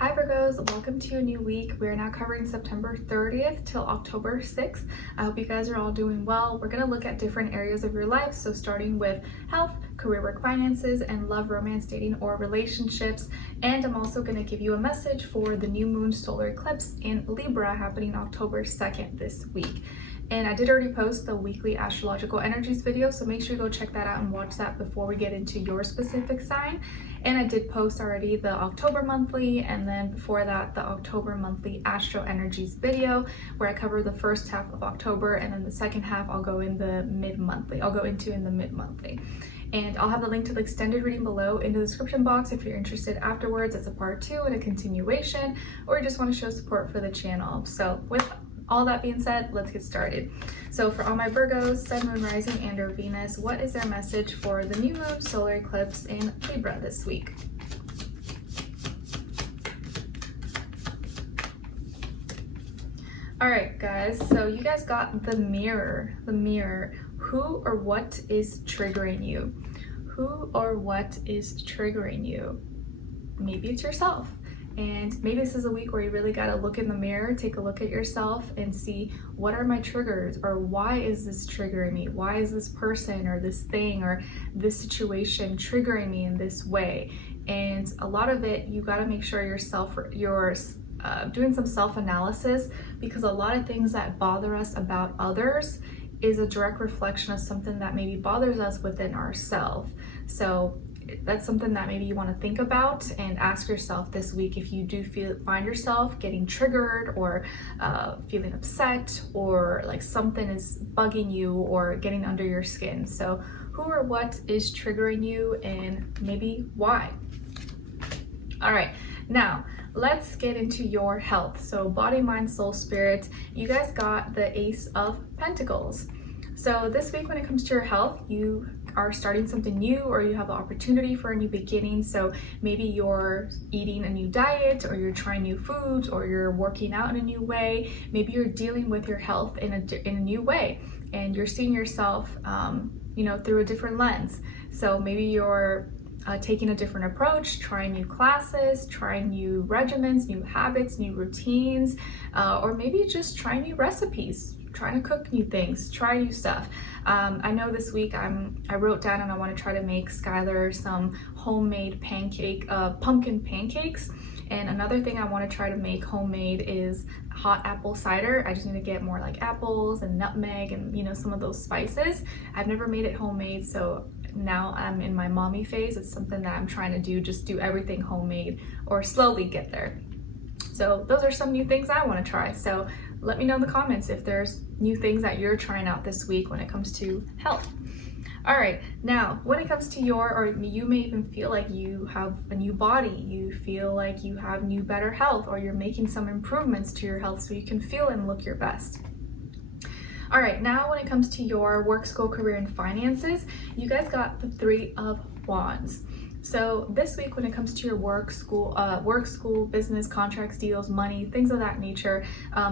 Hi Virgos, welcome to a new week. We are now covering September 30th till October 6th. I hope you guys are all doing well. We're going to look at different areas of your life. So starting with health, career, work, finances, and love, romance, dating, or relationships. And I'm also going to give you a message for the new moon solar eclipse in Libra happening October 2nd this week. And I did already post the weekly astrological energies video, so make sure you go check that out and watch that before we get into your specific sign. And I did post already the October monthly, and then before that, the October monthly astro energies video, where I cover the first half of October, and then the second half I'll go in the mid-monthly. And I'll have the link to the extended reading below in the description box if you're interested afterwards. It's a part 2 and a continuation, or you just want to show support for the channel. So with all that being said, let's get started. So for all my Virgos, Sun, Moon, Rising, and or Venus, what is their message for the new moon solar eclipse in Libra this week? All right, guys, so you guys got the mirror. Who or what is triggering you? Who or what is triggering you? Maybe it's yourself. And maybe this is a week where you really got to look in the mirror, take a look at yourself and see, what are my triggers, or why is this triggering me? Why is this person or this thing or this situation triggering me in this way? And a lot of it, you got to make sure you're doing some self-analysis, because a lot of things that bother us about others is a direct reflection of something that maybe bothers us within ourselves. So that's something that maybe you want to think about and ask yourself this week if you do find yourself getting triggered or feeling upset, or like something is bugging you or getting under your skin. So who or what is triggering you, and maybe why? All right, now let's get into your health. So body, mind, soul, spirit, you guys got the Ace of Pentacles. So this week when it comes to your health, you are starting something new, or you have the opportunity for a new beginning. So maybe you're eating a new diet, or you're trying new foods, or you're working out in a new way. Maybe you're dealing with your health in a new way, and you're seeing yourself through a different lens. So maybe you're taking a different approach, trying new classes, trying new regimens, new habits, new routines, or maybe just trying new recipes, trying to cook new things, try new stuff. I know this week I wrote down and I want to try to make Skylar some homemade pumpkin pancakes. And another thing I want to try to make homemade is hot apple cider. I just need to get more like apples and nutmeg and some of those spices. I've never made it homemade, so now I'm in my mommy phase. It's something that I'm trying to do, just do everything homemade, or slowly get there. So those are some new things I want to try. So let me know in the comments if there's new things that you're trying out this week when it comes to health. All right, now when it comes to or you may even feel like you have a new body, you feel like you have new, better health, or you're making some improvements to your health so you can feel and look your best. All right, now when it comes to your work, school, career, and finances, you guys got the Three of Wands. So this week when it comes to your work, school, business, contracts, deals, money, things of that nature,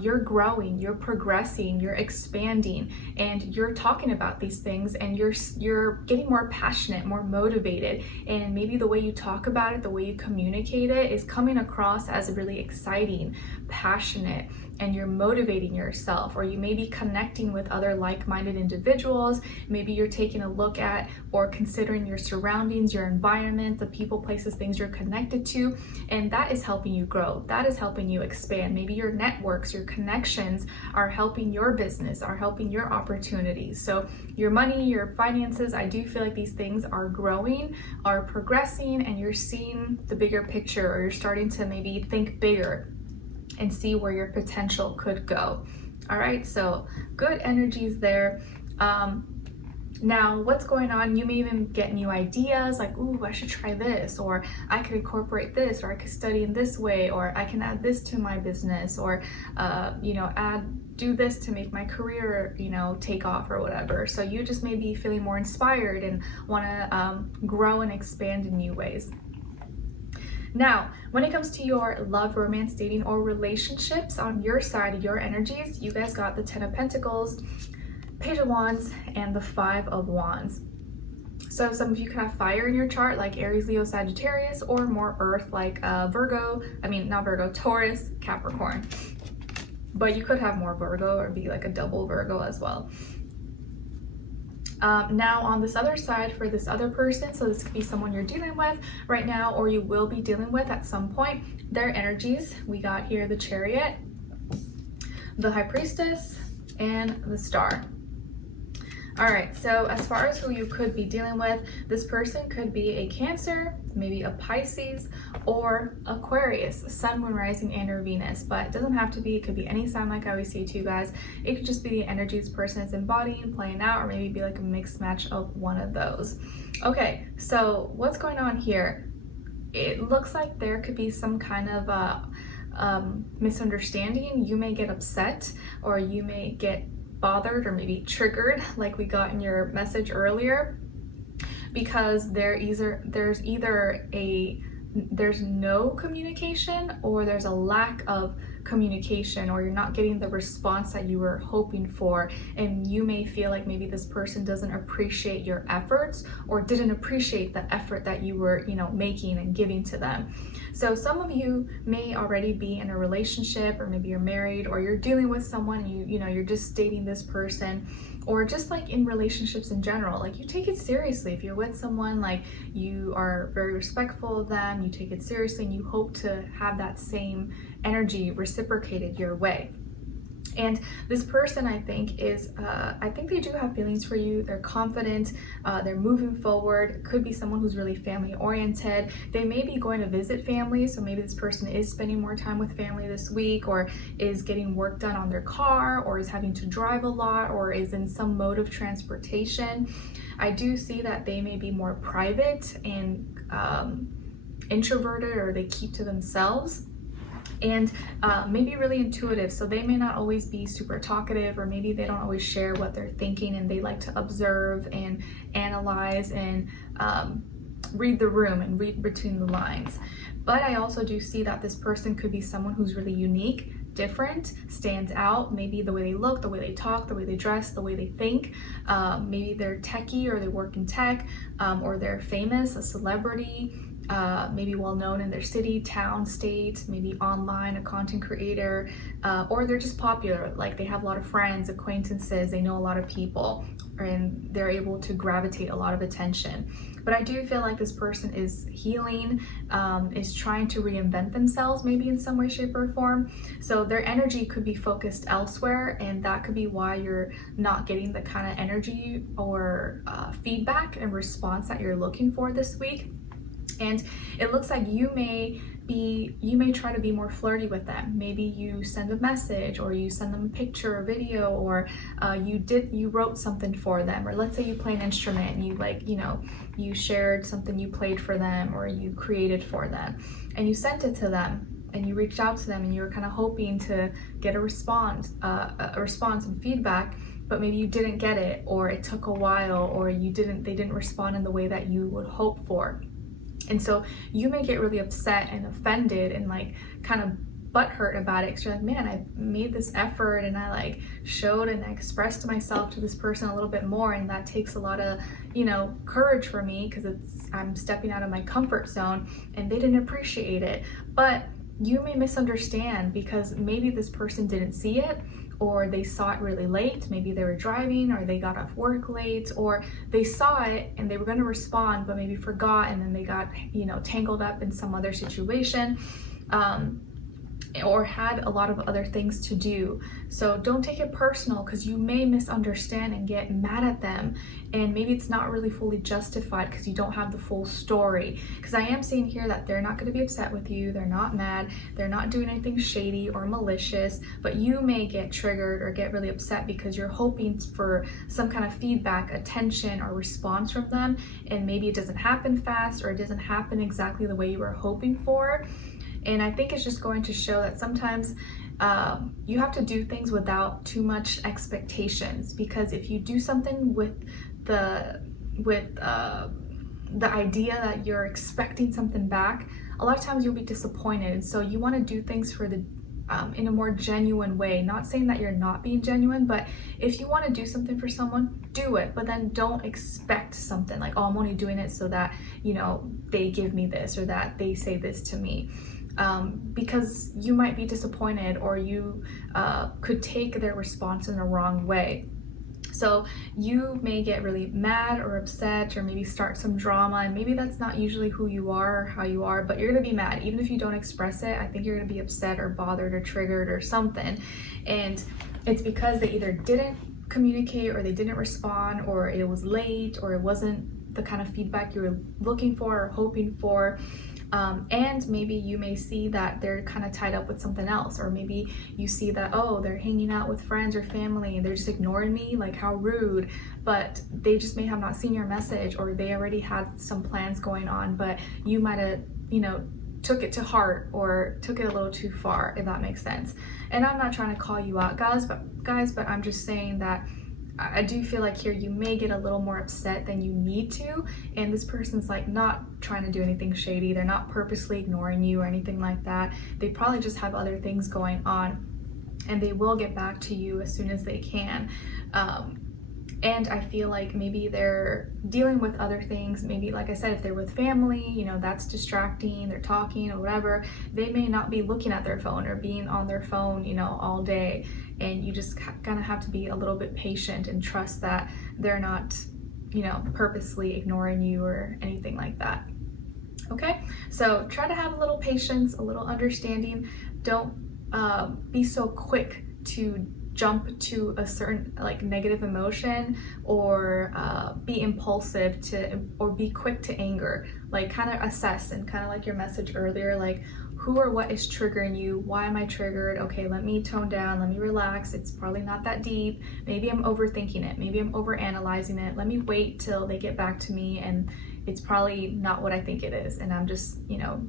you're growing, you're progressing, you're expanding, and you're talking about these things, and you're getting more passionate, more motivated, and maybe the way you talk about it, the way you communicate it is coming across as really exciting, passionate, and you're motivating yourself, or you may be connecting with other like-minded individuals. Maybe you're taking a look at or considering your surroundings, your environment, the people, places, things you're connected to, and that is helping you grow. That is helping you expand. Maybe your networks, your connections are helping your business, are helping your opportunities. So your money, your finances, I do feel like these things are growing, are progressing, and you're seeing the bigger picture, or you're starting to maybe think bigger and see where your potential could go. All right, so good energies there. Now what's going on, you may even get new ideas like, ooh, I should try this, or I could incorporate this, or I could study in this way, or I can add this to my business, or do this to make my career take off, or whatever. So you just may be feeling more inspired and want to grow and expand in new ways. Now, when it comes to your love, romance, dating, or relationships, on your side, your energies, you guys got the Ten of Pentacles, Page of Wands, and the Five of Wands. So some of you could have fire in your chart, like Aries, Leo, Sagittarius, or more earth, like Virgo, not Virgo, Taurus, Capricorn. But you could have more Virgo or be like a double Virgo as well. Now on this other side, for this other person, so this could be someone you're dealing with right now, or you will be dealing with at some point, their energies. We got here the Chariot, the High Priestess, and the Star. All right, so as far as who you could be dealing with, this person could be a Cancer, maybe a Pisces, or Aquarius, Sun, Moon, Rising, and or Venus. But it doesn't have to be, it could be any sign like I always say to you guys. It could just be the energy this person is embodying, playing out, or maybe be like a mixed match of one of those. Okay, so what's going on here? It looks like there could be some kind of misunderstanding. You may get upset, or you may get bothered, or maybe triggered, like we got in your message earlier, because there's no communication, or there's a lack of communication, or you're not getting the response that you were hoping for, and you may feel like maybe this person doesn't appreciate your efforts, or didn't appreciate the effort that you were making and giving to them. So some of you may already be in a relationship, or maybe you're married, or you're dealing with someone and you're just dating this person, or just like in relationships in general, like you take it seriously. If you're with someone, like you are very respectful of them, you take it seriously, and you hope to have that same energy reciprocated your way. And this person, I think, I think they do have feelings for you. They're confident, they're moving forward. It could be someone who's really family oriented. They may be going to visit family, so maybe this person is spending more time with family this week, or is getting work done on their car, or is having to drive a lot, or is in some mode of transportation. I do see that they may be more private and introverted, or they keep to themselves. And maybe really intuitive, so they may not always be super talkative, or maybe they don't always share what they're thinking, and they like to observe and analyze and read the room and read between the lines. But I also do see that this person could be someone who's really unique, different, stands out, maybe the way they look, the way they talk, the way they dress, the way they think. Maybe they're techie, or they work in tech, or they're famous, a celebrity, maybe well known in their city, town, state, maybe online, a content creator, or they're just popular, like they have a lot of friends, acquaintances, they know a lot of people, and they're able to gravitate a lot of attention. But I do feel like this person is healing, is trying to reinvent themselves, maybe in some way, shape, or form. So their energy could be focused elsewhere, and that could be why you're not getting the kind of energy or feedback and response that you're looking for this week. And it looks like you may try to be more flirty with them. Maybe you send a message, or you send them a picture or video, or you wrote something for them, or let's say you play an instrument and you shared something you played for them, or you created for them, and you sent it to them, and you reached out to them, and you were kind of hoping to get a response and feedback, but maybe you didn't get it, or it took a while, or they didn't respond in the way that you would hope for. And so you may get really upset and offended and like kind of butthurt about it, because you're like, man, I made this effort, and I showed and I expressed myself to this person a little bit more, and that takes a lot of courage for me, because I'm stepping out of my comfort zone, and they didn't appreciate it. But you may misunderstand, because maybe this person didn't see it, or they saw it really late. Maybe they were driving, or they got off work late, or they saw it and they were going to respond but maybe forgot, and then they got tangled up in some other situation, or had a lot of other things to do. So don't take it personal, because you may misunderstand and get mad at them, and maybe it's not really fully justified because you don't have the full story. Because I am seeing here that they're not going to be upset with you, they're not mad, they're not doing anything shady or malicious, but you may get triggered or get really upset because you're hoping for some kind of feedback, attention, or response from them, and maybe it doesn't happen fast, or it doesn't happen exactly the way you were hoping for. And I think it's just going to show that sometimes you have to do things without too much expectations, because if you do something with the idea that you're expecting something back, a lot of times you'll be disappointed. So you want to do things for the in a more genuine way. Not saying that you're not being genuine, but if you want to do something for someone, do it, but then don't expect something like, oh, I'm only doing it so that, you know, they give me this or that they say this to me. Because you might be disappointed, or you could take their response in the wrong way. So you may get really mad or upset, or maybe start some drama, and maybe that's not usually who you are or how you are, but you're gonna be mad. Even if you don't express it, I think you're gonna be upset or bothered or triggered or something. And it's because they either didn't communicate, or they didn't respond, or it was late, or it wasn't the kind of feedback you were looking for or hoping for. And maybe you may see that they're kind of tied up with something else, or maybe you see that, oh, they're hanging out with friends or family and they're just ignoring me, like how rude. But they just may have not seen your message, or they already had some plans going on, but you might have, you know, took it to heart or took it a little too far, if that makes sense. And I'm not trying to call you out, guys, but I'm just saying that I do feel like here you may get a little more upset than you need to, and this person's like not trying to do anything shady. They're not purposely ignoring you or anything like that. They probably just have other things going on, and they will get back to you as soon as they can. And I feel like maybe they're dealing with other things. Maybe, like I said, if they're with family, you know, that's distracting, they're talking or whatever. They may not be looking at their phone or being on their phone, you know, all day. And you just kind of have to be a little bit patient and trust that they're not, you know, purposely ignoring you or anything like that. Okay, so try to have a little patience, a little understanding. Don't be so quick to jump to a certain like negative emotion, or be impulsive to, or be quick to anger. Like kind of assess, and kind of like your message earlier, like who or what is triggering you? Why am I triggered? Okay, let me tone down, let me relax. It's probably not that deep. Maybe I'm overthinking it. Maybe I'm overanalyzing it. Let me wait till they get back to me, and it's probably not what I think it is. And I'm just, you know,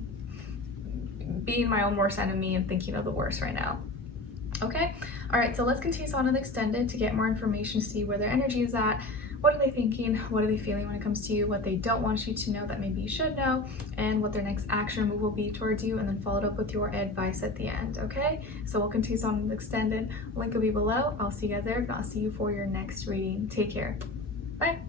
being my own worst enemy and thinking of the worst right now. Okay, all right, so let's continue on with extended to get more information, see where their energy is at. What are they thinking? What are they feeling when it comes to you? What they don't want you to know that maybe you should know, and what their next action move will be towards you, and then followed up with your advice at the end. Okay, so we'll continue on with extended. Link will be below. I'll see you guys there. If not, I'll see you for your next reading. Take care. Bye.